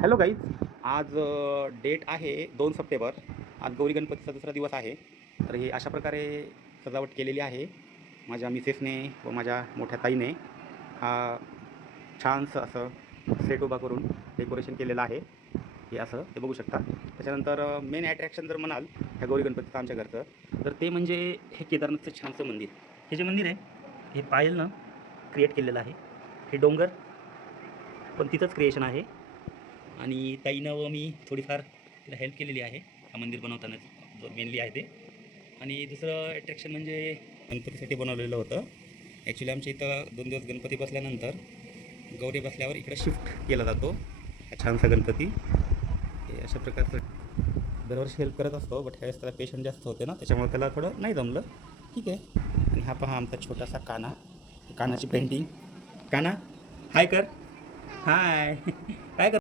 Hello guys, आज date आहे 2 September. आज गौरी गणपतीचा दुसरा दिवस आहे. तर ही अशा प्रकारे सजावट केलेली आहे माझ्या मिसेसने व माझ्या मोठ्या ताईने. हा छानसं असं सेट उभा करून डेकोरेशन केलेलं आहे. हे असं ते बघू शकता. त्याच्यानंतर मेन अट्रॅक्शन जर म्हणाल ह्या गौरी गणपतीचं आमच्या घरचं, तर ते म्हणजे हे केदारनाथचं छानसं मंदिर. हे जे मंदिर आहे हे पायलनं क्रिएट केलेलं आहे. हे डोंगर पण तिथंच क्रिएशन आहे. आणि ताईनं व मी थोडीफार तिला हेल्प केलेली आहे हा मंदिर बनवताना, जो मेनली आहे ते. आणि दुसरं अट्रॅक्शन म्हणजे गणपतीसाठी बनवलेलं होतं. ॲक्च्युली आमच्या इथं 2 दिवस गणपती बसल्यानंतर गौरी बसल्यावर इकडं शिफ्ट केला जातो हा छानसा गणपती. हे अशा प्रकारचं दरवर्षी हेल्प करत असतो, बट ह्यावेळेस त्याला पेशंट जास्त होते ना, त्याच्यामुळे त्याला थोडं नाही जमलं. ठीक आहे. आणि हा पहा आमचा छोटासा काना, कानाची पेंटिंग. काना हाय कर, हाय काय कर